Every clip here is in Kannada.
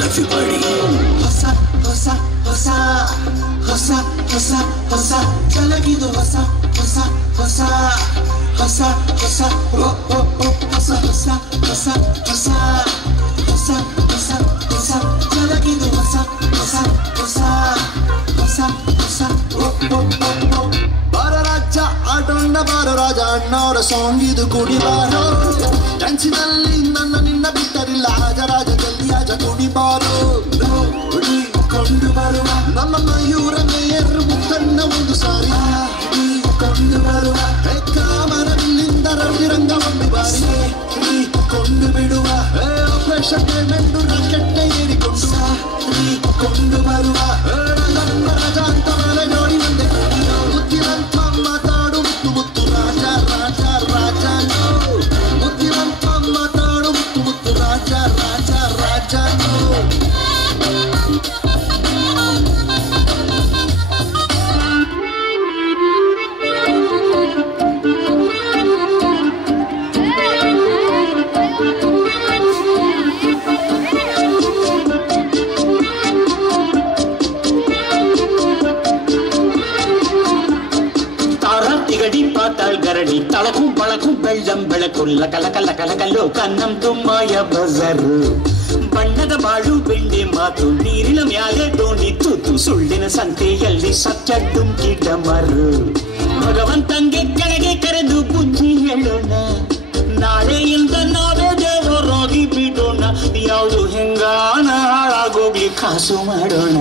love you buddy. ಹೊಸ ಹೊಸ ಹೊಸ ಹೊಸ ಹೊಸ ಹೊಸ ಕಲಗಿದು ಹೊಸ ಹೊಸ ಹೊಸ ಹೊಸ ಹೊಸ ಹೊಸ ಹೊಸ ಹೊಸ ಹೊಸ ಹೊಸ ಹೊಸ ಹೊಸ ಕಲಗಿದು ಹೊಸ ಹೊಸ ಹೊಸ ಹೊಸ ಹೊಸ ಬಾರ ರಾಜ ಆಟೋಣ್ಣ ಬಾರ ರಾಜ ಅಣ್ಣವರ ಸಾಂಗ್ ಇದು ಕುಡಿ ಬಾರೋ ಡ್ಯಾನ್ಸಿನಲ್ಲಿ ನನ್ನ ನಿನ್ನ ಬಿಟ್ಟರಿಲ್ಲ ರಾಜ ರಾಜ ಜಲ್ದಿ ರಾಜ ಕುಡಿ ಬಾರೋ ಕೊಂಡು ಬರುವ ನಮ್ಮ ಮಯೂರನ ಎರು ಮುಖನ್ನ ಒಂದು ಸಾರಿ ಕೊಂಡು ಬರುವ ಕಾಮರಲ್ಲಿಂದ ರವಿರಂಗ ಒಂದು ಬಾರಿ ಕೊಂಡು ಬಿಡುವ ಆಪರೇಷನ್ ಮೆಂಡು ರಾಕೆಟ್ ಏರಿಕೊಂಡು ಕೊಂಡು ಬರುವ ನಮ್ಮ ರಾಜ ಅಂತ ಮನೆ ನೋಡಿ ಬಂದೆ ಬುದ್ಧಿವಂತ ಮಾತಾಡು ಮುತ್ತು ಮುತ್ತು ರಾಜ ರಾಜ ರಾಜ ಬುದ್ಧಿವಂತ ಮಾತಾಡು ಮುತ್ತು ಮುತ್ತು ರಾಜ ರಾಜ ರಾಜ ಗರಡಿ ತಳಕು ಬಳಕು ಬೆಳ್ಳಂ ಬೆಳಕು ಲಕಲ ಕಲ ಕಲ ಕಲ್ಲು ಕನ್ನಂ ತುಮ್ಮಯ ಬಜರು ಬಣ್ಣದ ಬಾಳು ಬೆಂಡೆ ಮಾತು ನೀರಿನ ಮ್ಯಾಲೆ ದೋಣಿ ತೂತು ಸುಳ್ಳಿನ ಸಂತೆಯಲ್ಲಿ ಸತ್ಯ ಡುಂಕಿಟ ಮರು ಭಗವಂತಂಗೆ ಕೆಳಗೆ ಕರೆದು ಬುದ್ಧಿ ಹೇಳೋಣ ನಾಳೆಯಿಂದ ನಾವೇ ದೇವರಾಗಿ ಬಿಡೋಣ ಯಾವುದು ಹೆಂಗಾನ ಹಾಳಾಗೋಗಿ ಕಾಸು ಮಾಡೋಣ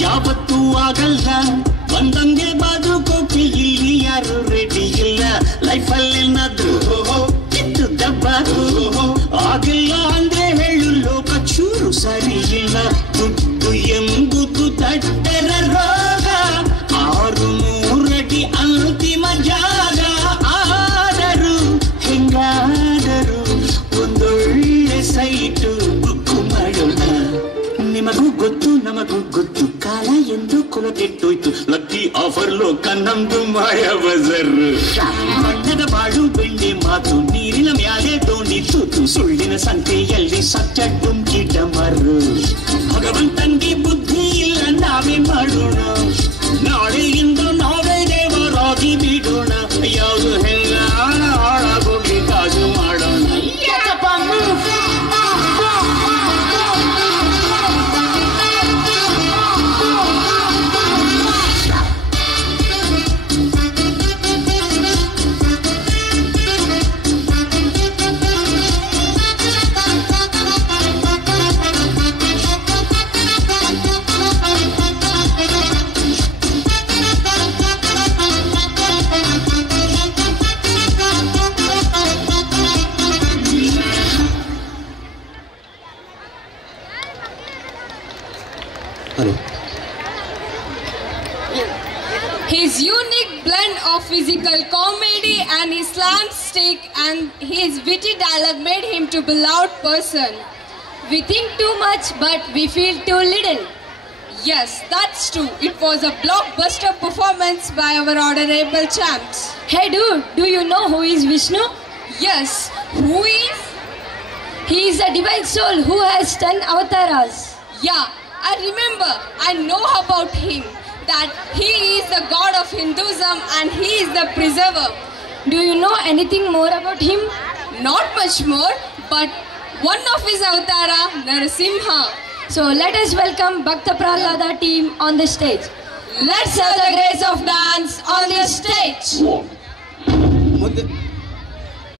ಯಾವತ್ತೂ ಆಗಲ್ಲ ಬಂದಂಗೆ ಬದುಕೋಕೆ ಇಲ್ಲಿ ಯಾರು ರೆಡಿ ಇಲ್ಲ ಲೈಫಲ್ಲಿ ಏನಾದ್ರು ಕಿತ್ತು ದಬ್ಬಾರು ಆಗಿಲ್ಲ ಅಂದ್ರೆ ಹೇಳು ಲೋಕ ಚೂರು ಸರಿ ಇಲ್ಲ ದುಡ್ಡು ಎಂಬುದು ದಡ್ಡರ ರೋಗ 600 ಅಡಿ ಅಂತಿಮ ಜಾಗ ಆದರೂ ಹೆಂಗಾದರೂ ಒಂದೊಳ್ಳೆ ಸೈಟು ಬುಕ್ಕು ಮಾಡೋಣ ನಿಮಗೂ ಗೊತ್ತು ನಮಗೂ ಗೊತ್ತು ಕಾಲ ಎಂದು ಕುಲ ಕೆಟ್ಟೋಯ್ತು ಲಕ್ಕಿ ಆಫರ್ ಲೋಕ ನಮ್ದು ಮಾಯ ಬಜರ್ ಬಣ್ಣದ ಬಾಳು ಬೆಂಡೆ ಮಾತು ನೀರಿನ ಮ್ಯಾಲೆ ದೋಣಿ ತೂತು ಸುಳ್ಳಿನ ಸಂತೆಯಲ್ಲಿ ಸತ್ಯ ಡುಂಕಿಟ ಮರು ಭಗವಂತಂಗೆ ಬುದ್ಧಿ ಇಲ್ಲ ನಾವೇ ಮಾಡೋಣ ನಾಳೆಯಿಂದ ನಾವೇ ದೇವರಾಗಿ ಬಿಡೋಣ ಯಾವುದು ಹೆಂಗ ಹಾಳಾಗೋಗಿ ಕಾಸು ಮಾಡೋಣ His unique blend of physical comedy and his slapstick and his witty dialogue made him to be a loud person. We think too much but we feel too little. Yes, that's true. It was a blockbuster performance by our honorable champs. Hey dude, do you know who is Vishnu? Yes, who is? He is a divine soul who has 10 avatars. Yeah, I remember. I know about him. That he is the god of Hinduism and he is the preserver. Do you know anything more about him? Not much more, but one of his avatara, Narasimha. So let us welcome Bhakta Prahlada team on the stage. Let's have the grace of dance on the stage.